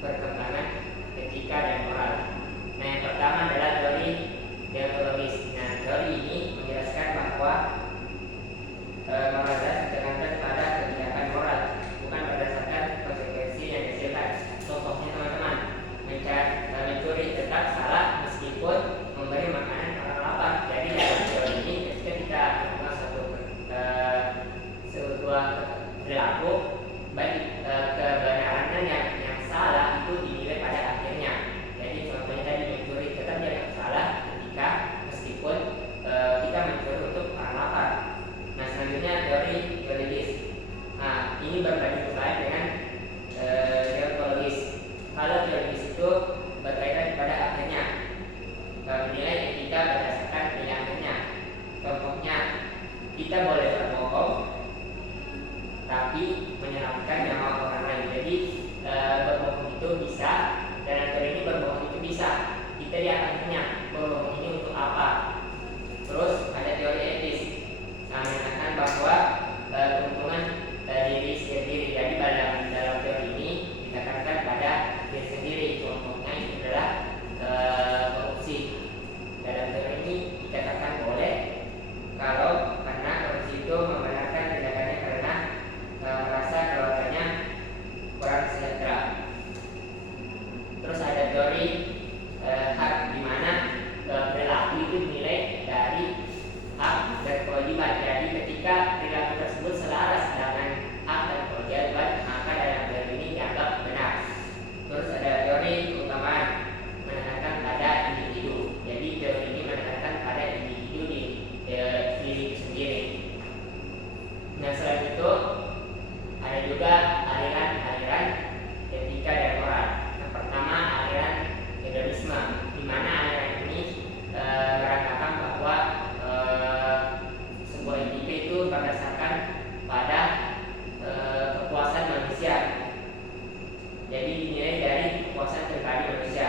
perkembangan etika dan moral. Nah, yang pertama adalah teori deontologis. Nah, teori ini menjelaskan bahwa moralitas ditekankan pada kebijakan moral, bukan berdasarkan konsekuensi yang dihasilkan. Contohnya teman-teman, mencuri tetap salah meskipun memberi makanan orang lapar. Jadi dalam teori ini ketika kita melakukan sebuah perilaku, baik kebenarannya yang salah itu dinilai pada akhirnya. Jadi contohnya tadi mencuri tetap dianggap salah ketika meskipun kita mencuri untuk orang lapar. Nah, selanjutnya teori teologis. Nah, ini berbanding terbalik dengan deontologis. Kalau teologis itu berkaitan pada akhirnya, menilai etika berdasarkan nilai akhirnya. Contohnya, kita boleh berbohong tapi menyelamatkan nyawa orang lain. Jadi berbohong itu bisa, dalam teori ini berbohong itu bisa. Kita lihat akhirnya berbohong ini untuk apa. Terus ada teori etis, mengatakan bahwa keuntungan diri sendiri. Jadi dalam teori ini ditekankan pada diri sendiri. Contohnya itu adalah korupsi. Dalam teori ini dikatakan boleh kalau karena korupsi itu membenarkan tindakannya karena merasa keluarganya kurang sejahtera. Terus ada teori hak, di mana perilaku itu dinilai dari hak dan kewajiban. Jadi ketika perilaku tersebut selaras dengan hak dan kewajiban, maka dalam teori ini dianggap benar. Terus ada teori keutamaan, menekankan pada individu. Jadi teori ini menekankan pada individu di diri sendiri. Nah, selain itu ada juga aliran-aliran etika dan moral. Yang pertama aliran hedonisme, di mana aliran ini beranggapan bahwa sebuah etika itu berdasarkan pada kepuasan manusia. Jadi dinilai dari kepuasan pribadi manusia.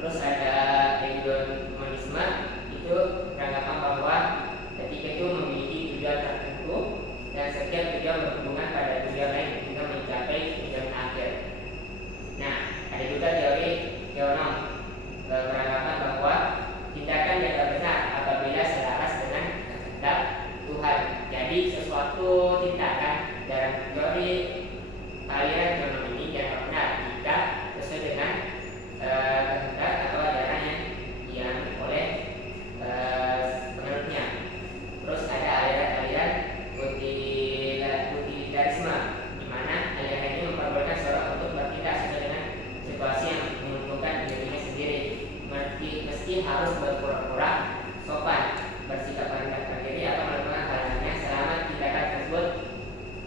Terus ada hedonisme, itu beranggapan bahwa etika itu memiliki tujuan tertentu dan setiap tujuan berhubungan pada tujuan lain hingga mencapai tujuan akhir. Nah, ada juga teori teonom, beranggapan bahwa tindakan yang benar apabila selaras dengan kehendak Tuhan. Jadi sesuatu tindakan dalam teori aliran teonom ini dianggap benar jika sesuai dengan kehendak atau ajaran yang diambil oleh penganutnya. Terus ada aliran-aliran utilitarisme, di mana aliran ini memperbolehkan seorang untuk bertindak sesuai dengan situasi yang menguntungkan dirinya sendiri, meski harus berpura-pura sopan, bersikap merendahkan diri atau melakukan hal lainnya selama tindakan tersebut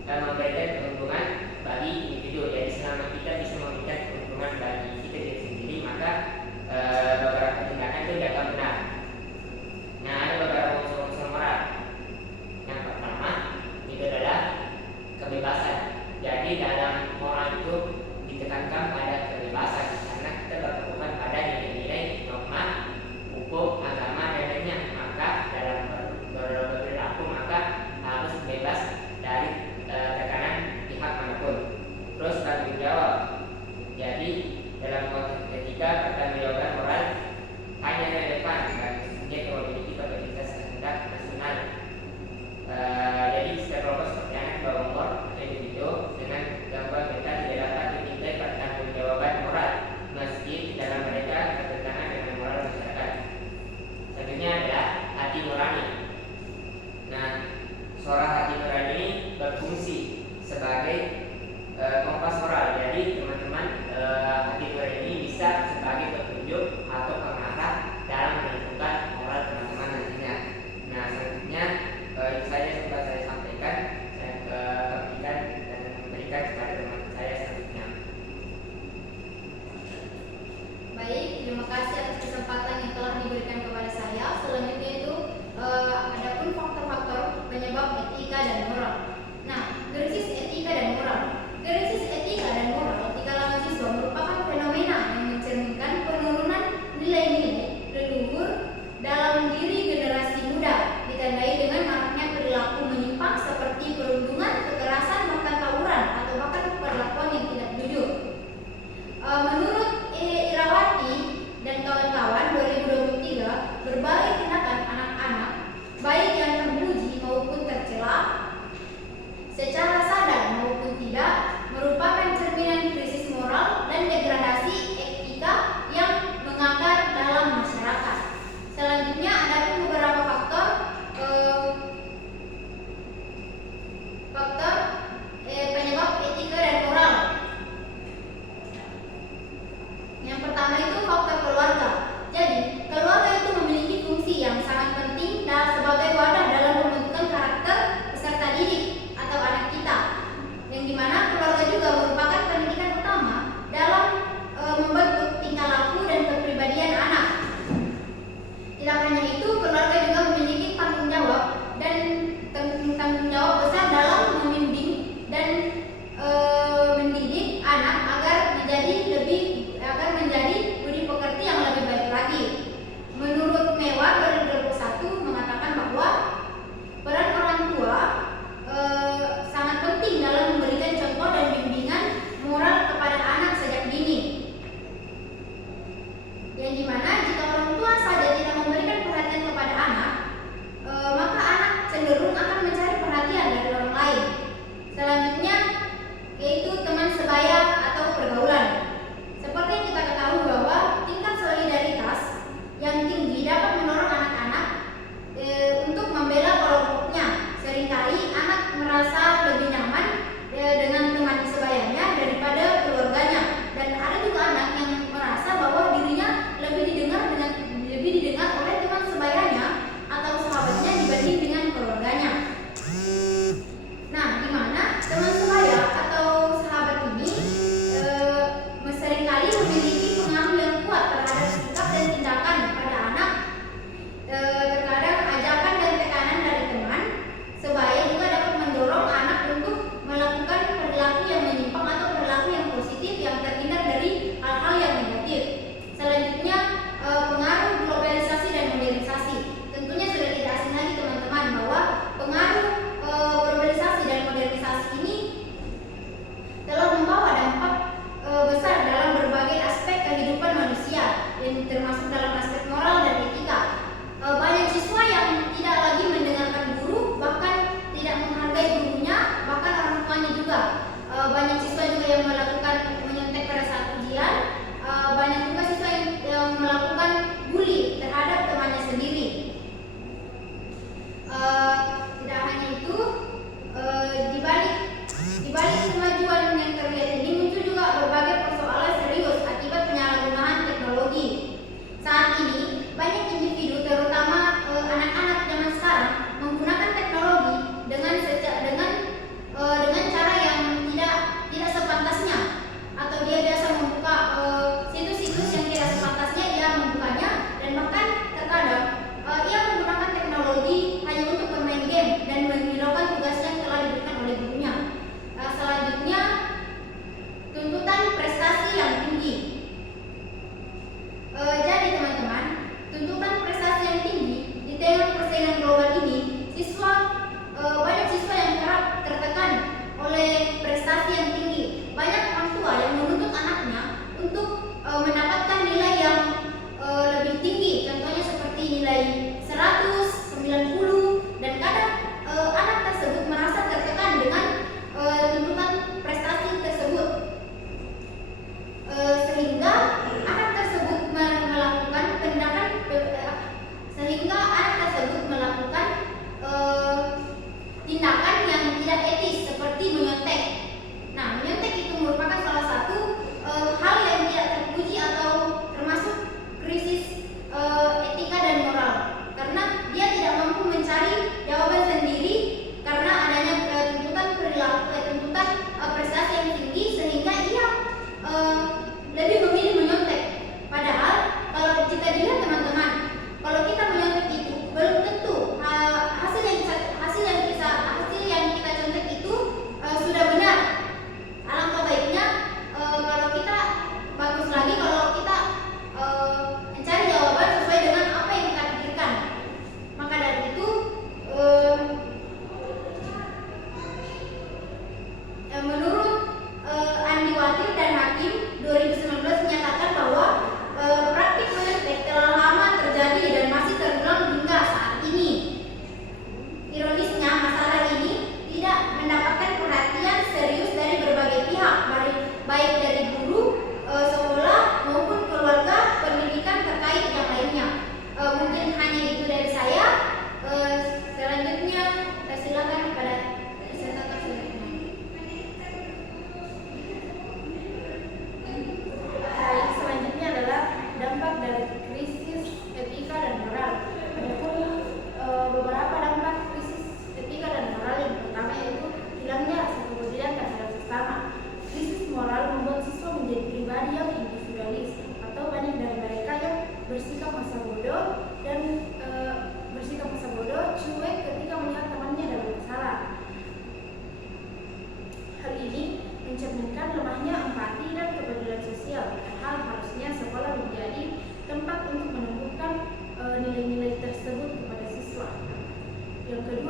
memberikan keuntungan bagi individu. Jadi selama kita bisa memberikan keuntungan bagi kita diri sendiri, maka beberapa tindakan itu dianggap benar. Nah, ada beberapa unsur-unsur moral. Yang pertama itu adalah kebebasan. Jadi dalam moral itu ditekankan pada kebebasan, karena kita berpedoman pada nilai-nilai norma, hukum, agama, dan lainnya. Maka dalam berperilaku maka harus bebas dari tekanan pihak manapun. Terus tanggung jawab. Jadi dalam konteks etika, pertanggungjawaban moral hanya relevan bagi subjek yang memiliki kapasitas kehendak nasional. Jadi setiap kelompok seperti anak, bawah umur, atau individu dengan gangguan mental tidak dapat dimintai pertanggungjawaban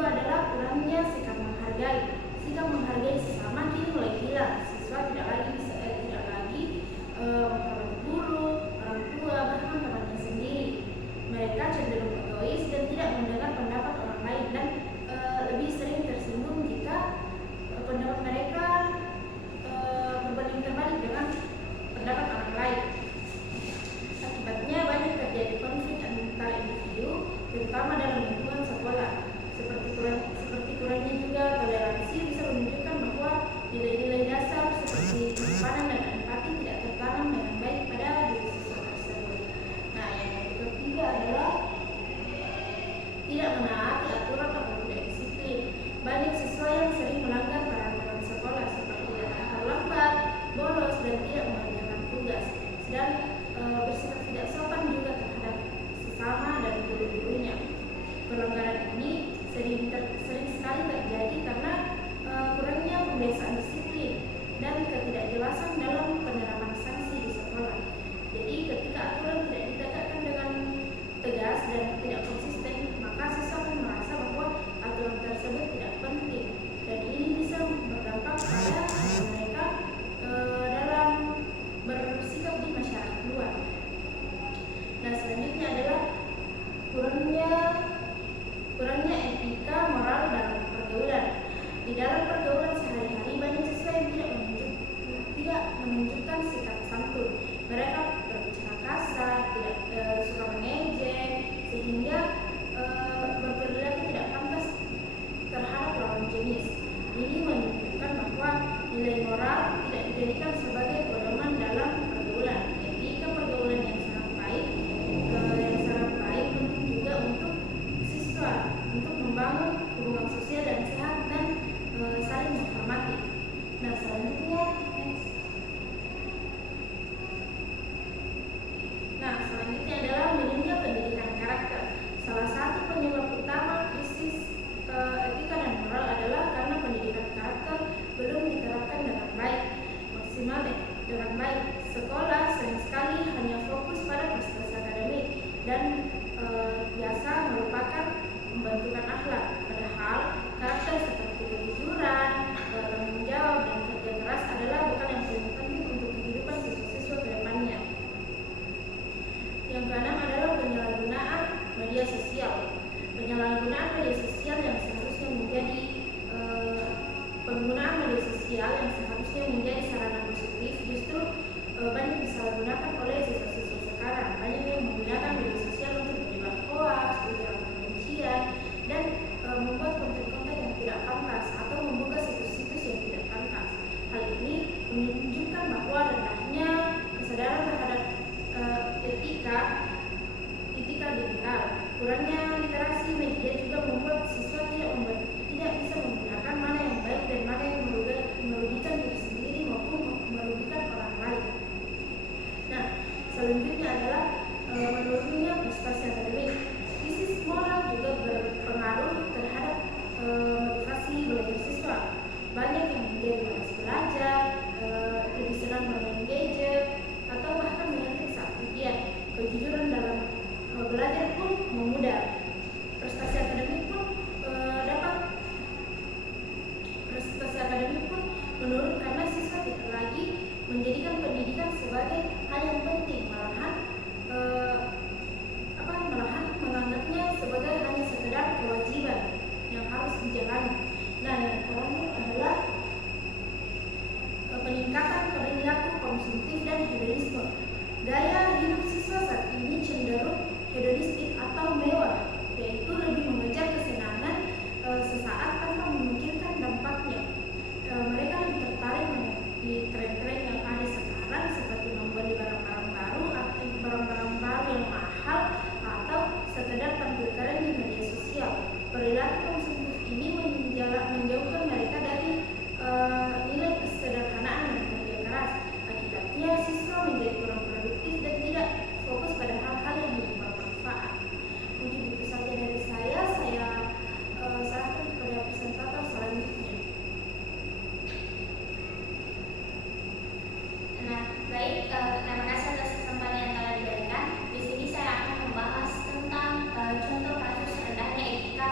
adalah kurangnya sikap menghargai. Sikap menghargai sesama kini mulai hilang. Siswa tidak lagi menghormati guru, orang tua, bahkan temannya sendiri. Mereka cenderung egois dan tidak mendengar pendapat orang lain dan lebih sering tersinggung jika pendapat mereka berbanding terbalik dengan pendapat orang lain. Akibatnya banyak terjadi konflik antar individu, terutama dalam lingkungan sekolah. Seperti kurangnya juga toleransi bisa menunjukkan bahwa nilai-nilai dasar seperti kesopanan dan empati tidak tertanam dengan baik pada diri siswa tersebut. Nah, yang ketiga adalah tidak menaati aturan atau tidak disiplin. Banyak siswa yang sering melanggar peraturan sekolah seperti datang terlambat, bolos, dan tidak mengerjakan tugas, dan bersikap tidak sopan juga terhadap sesama dan guru-gurunya. Pelanggaran ini sering sekali terjadi karena kurangnya pembiasaan disiplin dan ketidakjelasan dalam penerapan sanksi di sekolah. Jadi ketika aturan tidak ditegakkan dengan tegas dan tidak konsisten, maka siswa akan merasa bahwa aturan tersebut tidak penting, dan ini bisa berdampak pada mereka dalam bersikap di masyarakat luar. Nah, selanjutnya adalah kurangnya etika moral dalam pergaulan. Di dalam pergaulan sehari-hari banyak siswa yang tidak menunjukkan sikap santun. Mereka berbicara kasar, tidak suka mengejek, sehingga berperilaku tidak pantas terhadap lawan jenis. Ini menunjukkan bahwa nilai moral tidak dijadikan sebagai pedoman dalam pergaulan. Etika pergaulan yang sangat baik penting juga untuk siswa untuk membangun hubungan sosial dan sehat dan saling menghormati. Nah, selanjutnya adalah minimnya pendidikan karakter. Salah satu penyebab utama krisis etika dan moral adalah karena pendidikan karakter belum diterapkan dengan maksimal dengan baik. Sekolah sering sekali hanya fokus pada prestasi akademik dan biasa melupakan pembentukan akhlak. Padahal karakter seperti kejujuran, tanggung jawab, dan kerja keras adalah bukan yang paling penting untuk kehidupan siswa-siswa ke depannya. Yang keenam adalah penyalahgunaan media sosial. Penyalahgunaan media sosial yang seharusnya menjadi penggunaan media sosial yang seharusnya menjadi sarana positif justru banyak disalahgunakan oleh siswa-siswa sekarang. Banyak yang menggunakan media sosial untuk menyebar hoaks, ujaran kebencian, dan membuat konten-konten yang tidak pantas atau membuka situs-situs yang tidak pantas. Hal ini menunjukkan bahwa rendahnya kesadaran terhadap etika digital. Kurangnya literasi media juga membuat siswa tidak bisa menggunakan mana yang baik dan mana yang merugikan diri sendiri maupun merugikan orang lain. Nah, selanjutnya adalah menurunnya prestasi akademik. Krisis moral juga berpengaruh terhadap motivasi belajar siswa. Banyak yang menjadi malas belajar, lebih senang bermain gadget, atau bahkan menyantai saat ujian. Kejujuran dalam belajar pun memudar. Prestasi akademik pun menurun karena siswa tidak lagi menjadikan pendidikan sebagai hal yang penting, malahan menganggapnya sebagai hanya sekedar kewajiban yang harus dijalani. Nah, yang terakhir adalah peningkatan perilaku konsumtif dan hedonisme. Gaya hidup siswa saat ini cenderung hedonistik atau mewah, yaitu lebih mengejar kesenangan sesaat tanpa memikirkan dampaknya. Mereka lebih tertarik di tren-tren yang ada sekarang, seperti membeli barang-barang baru atau barang-barang baru yang mahal, atau sekedar tampil keren di media sosial. Perilaku konsumtif ini menjauhkan mereka dari nilai kesederhanaan dan kerja keras. Akibatnya siswa menjadi kurang produktif dan tidak fokus pada hal-hal yang lebih bermanfaat. Mungkin itu saja dari saya serahkan kepada presentator selanjutnya. Nah, baik, terima kasih atas kesempatan yang telah diberikan. Di sini saya akan membahas tentang contoh kasus rendahnya etika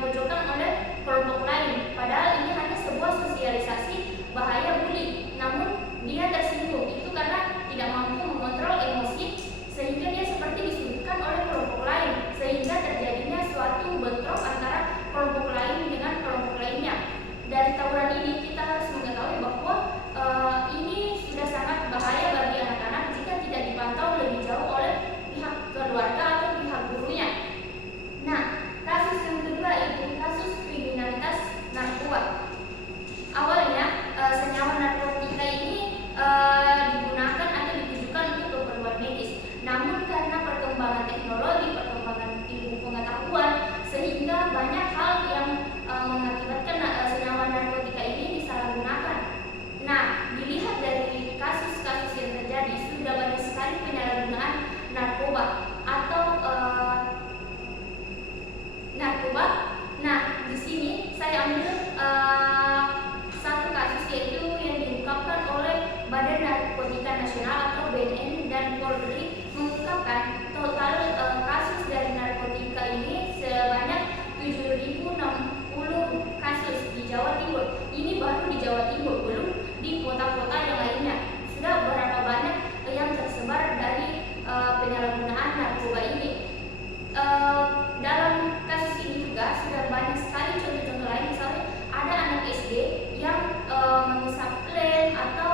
dipojokkan oleh kelompok lain. Padahal ini hanya sebuah sosialisasi bahaya bully. Namun dia tersinggung itu karena tidak mampu mengontrol emosi sehingga dia seperti disudutkan oleh kelompok lain, sehingga terjadinya suatu bentrok antara kelompok lain dengan kelompok lainnya. Dari tawuran ini kita harus mengetahui bahwa ini sudah sangat bahaya bagi anak-anak jika tidak dipantau lebih jauh oleh pihak keluarga atau pihak gurunya. Nah, kasus yang kedua itu kasus kriminalitas narkoba. Awalnya senyawa narkotika ini digunakan atau ditujukan untuk keperluan medis. Namun karena perkembangan teknologi, perkembangan ilmu pengetahuan, sehingga banyak hal yang mengakibatkan senyawa narkotika ini disalahgunakan. Nah, dilihat dari kasus-kasus yang terjadi, sudah banyak sekali penyalahgunaan narkoba atau narkoba. Nah, di sini saya ambil satu kasus yaitu yang diungkapkan oleh Badan Narkotika Nasional atau BNN dan Polri, mengungkapkan total kasus dari narkotika ini sebanyak 7.060 kasus di Jawa Timur. Ini baru di Jawa Timur, belum di kota-kota yang lainnya. Sudah berapa banyak yang tersebar dari penyalahgunaan narkoba ini. Dalam kasus ini juga sudah banyak sekali contoh-contoh lain. Misalnya ada anak SD yang menghisap plen atau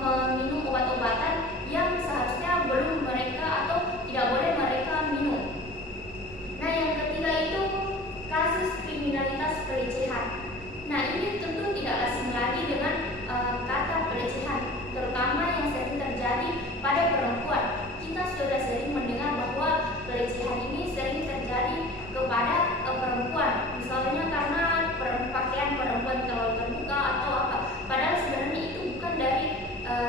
meminum obat-obatan yang seharusnya belum mereka atau tidak boleh mereka minum. Nah, yang ketiga itu kasus kriminalitas pelecehan. Nah, ini tentu tidak asing lagi dengan kata pelecehan, terutama yang sering terjadi pada perempuan. Kita sudah sering mendengar bahwa pelecehan ini sering terjadi kepada perempuan, misalnya karena pakaian perempuan terlalu terbuka atau apa. Padahal sebenarnya itu bukan dari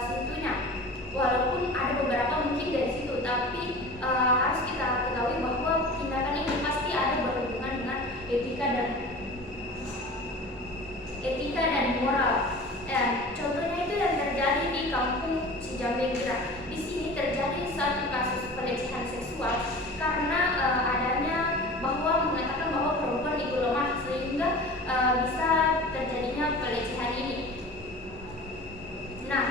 situnya. Walaupun ada beberapa mungkin dari situ, tapi harus kita ketahui bahwa tindakan ini pasti ada berhubungan dengan etika dan moral. Contohnya itu yang terjadi di kampung Cijambe Gira. Di sini terjadi satu kasus pelecehan seksual karena adanya bahwa mengatakan bahwa perempuan itu lemah sehingga bisa terjadinya pelecehan ini. Nah,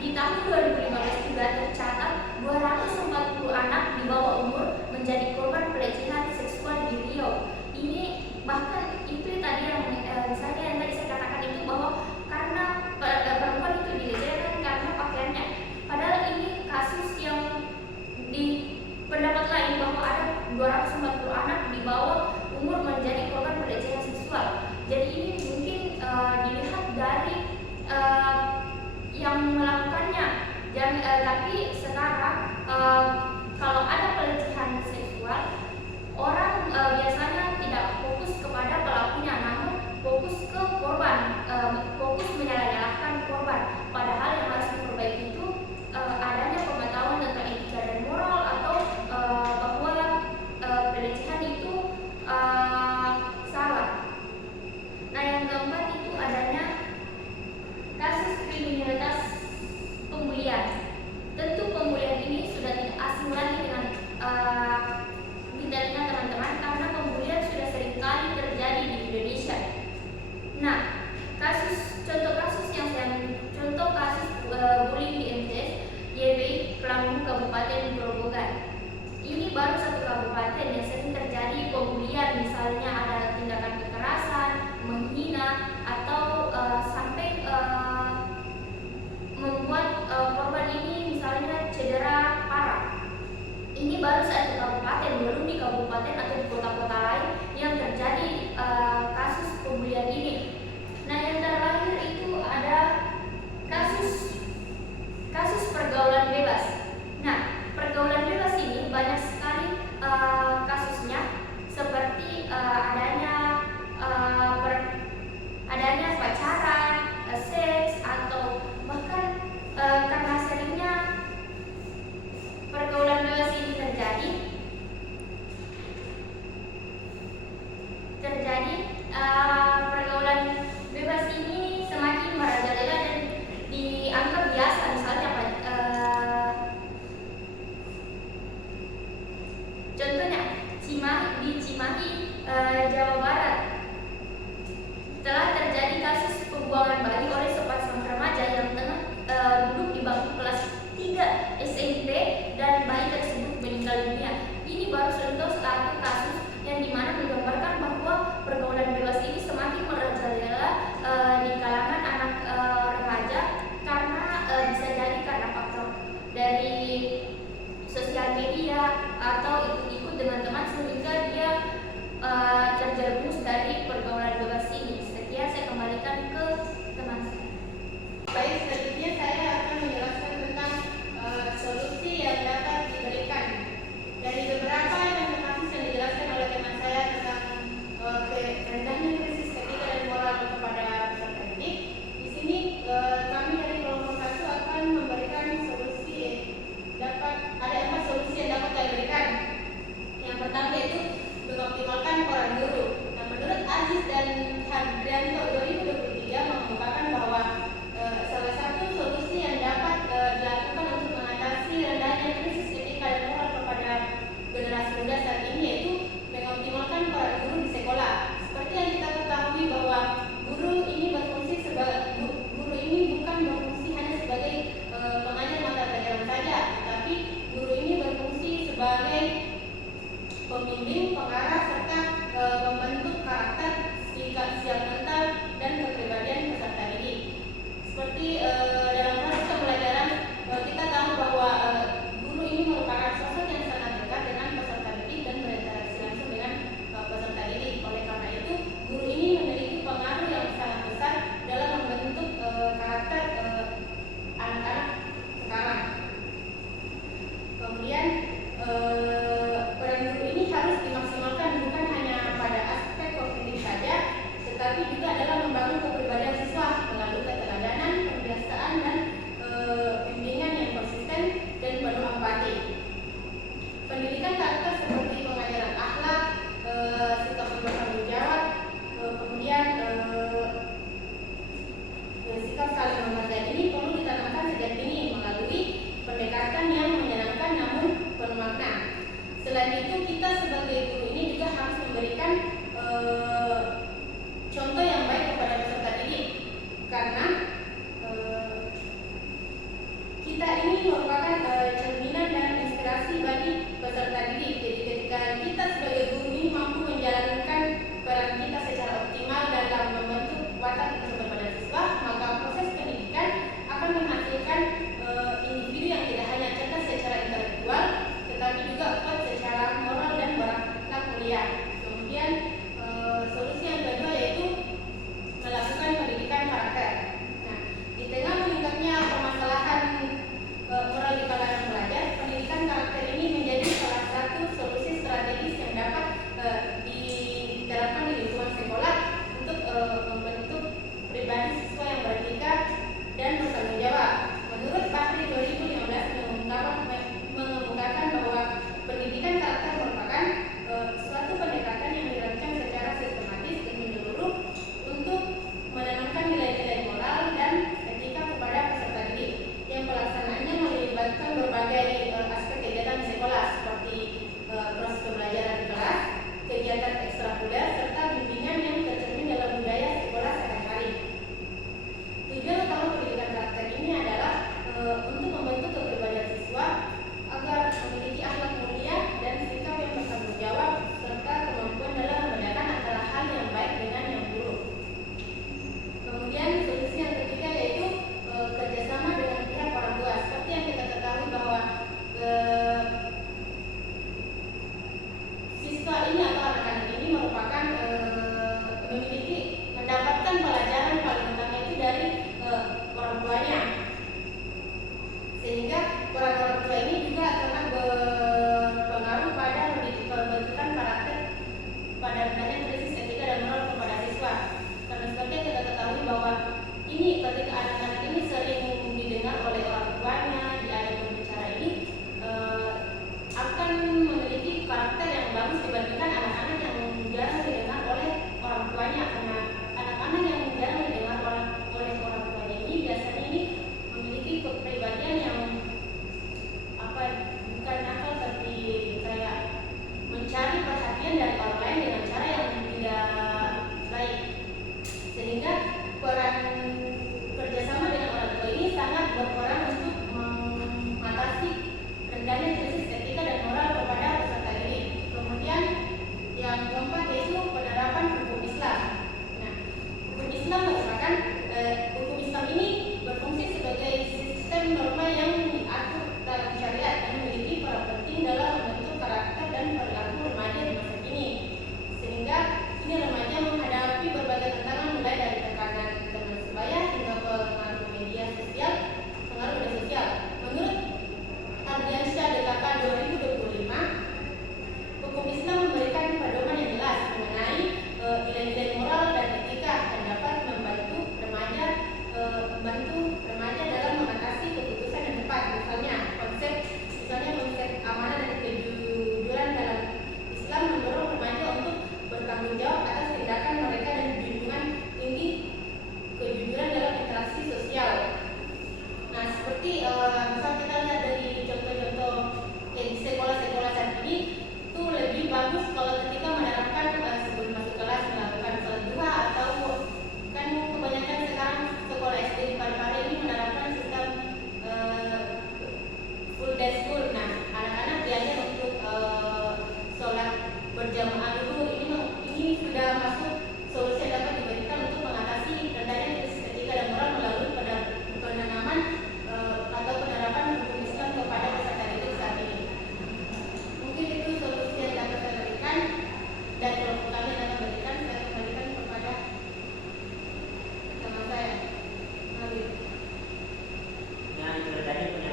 di tahun 2015 juga tercatat 240 anak di bawah umur menjadi korban pelecehan seksual di Riau. Ini bahkan itu tadi yang misalnya yang tadi saya katakan itu bahwa karena perempuan itu dilecehkan karena pakaiannya. Padahal ini kasus yang di pendapat lain bahwa ada 240 anak di bawah umur menjadi korban pelecehan seksual. Jadi ini mungkin dilihat dari yang melakukannya. Tapi sekarang kalau ada pelecehan seksual, orang biasanya tidak fokus kepada pelakunya, namun fokus ke korban, fokus menyalahkan korban. Padahal yang harus diperbaiki itu adanya pengetahuan tentang etika dan moral atau bahwa pelecehan itu salah. Nah, yang keempat itu adanya kasus kriminalitas pembulian. Tentu pembulian ini sudah tidak asing lagi dengan telinga teman-teman, karena pembulian sudah sering kali terjadi di Indonesia. Nah, contoh kasus bullying di MTS YPI Kelambu Kabupaten Grobogan. Ini baru satu kabupaten yang sering terjadi pembulian, misalnya ada tindakan kekerasan, menghina atau sampai membuat korban ini misalnya cedera parah. Ini baru satu kabupaten, belum di kabupaten atau di kota-kota lain yang terjadi kasus pembulian ini. Nah, yang terakhir itu ada kasus pergaulan bebas. Nah, pergaulan bebas ini banyak sekali kasusnya, seperti adanya pacaran, seks, atau bahkan karena seringnya pergaulan bebas ini terjadi pergaulan bebas ini semakin merajalela dan dianggap biasa. Misalnya contohnya di Cimahi Jawa Barat. Telah terjadi kasus pembuangan bayi oleh sepasang remaja yang tengah duduk di bangku kelas 3 SMP dan bayi tersebut meninggal dunia. Ini baru contoh satu kasus yang dimana menggambarkan bahwa pergaulan bebas ini semakin merajalela di kalangan anak remaja karena bisa jadi karena faktor dari sosial media atau ikut-ikut dengan teman sehingga dia terjerumus dari pergaulan bebas ini. Sekian, saya kembalikan ke teman saya. Baik, selanjutnya saya akan menjelaskan tentang solusi yang dapat diberikan. Dari beberapa kasus yang dijelaskan oleh teman saya tentang rendahnya krisis etika dan moral kepada peserta didik, di sini kami dari kelompok 1 akan memberikan solusi ada 4 solusi yang dapat diberikan. Yang pertama yaitu mengoptimalkan peran guru. Nah, menurut Aziz dan Hadrianto 2023 mengemukakan bahwa salah satu solusi yang dapat dilakukan untuk mengatasi rendahnya krisis etika dan moral kepada generasi muda saat ini yaitu mengoptimalkan peran guru di sekolah. Seperti yang kita ketahui bahwa guru ini bukan berfungsi hanya sebagai pengajar mata pelajaran saja, tetapi guru ini berfungsi sebagai pembimbing, pengarah, serta membentuk karakter, sikap mental, dan kepribadian peserta didik. Seperti dalam proses pembelajaran kita tahu bahwa guru ini merupakan sosok yang sangat dekat dengan peserta didik dan berinteraksi langsung dengan peserta didik. Oleh karena itu, guru ini memiliki pengaruh yang sangat besar dalam membentuk karakter anak-anak sekarang. Kemudian peran guru ini harus dimaksimalkan bukan hanya pada aspek kognitif saja, tetapi juga dalam membangun kepribadian siswa melalui keteladanan, pembiasaan, dan bimbingan yang konsisten dan penuh empati. Pendidikan karakter seperti pengajaran akhlak, sikap bertanggung jawab, kemudian sikap saling menghargai ini perlu ditanamkan sejak dini melalui pendekatan yang menyenangkan namun penuh makna. Selain itu, kita sebagai guru ini juga harus memberikan contoh yang baik kepada peserta didik, karena kita ini merupakan cerminan dan inspirasi bagi peserta didik. Jadi ketika kita sebagai guru ini mampu menjalankan peran kita secara optimal dalam membentuk watak kepribadian siswa, maka proses pendidikan akan menghasilkan individu yang tidak hanya cerdas secara intelektual, tetapi juga kuat secara moral dan berakhlak mulia. Kemudian tadi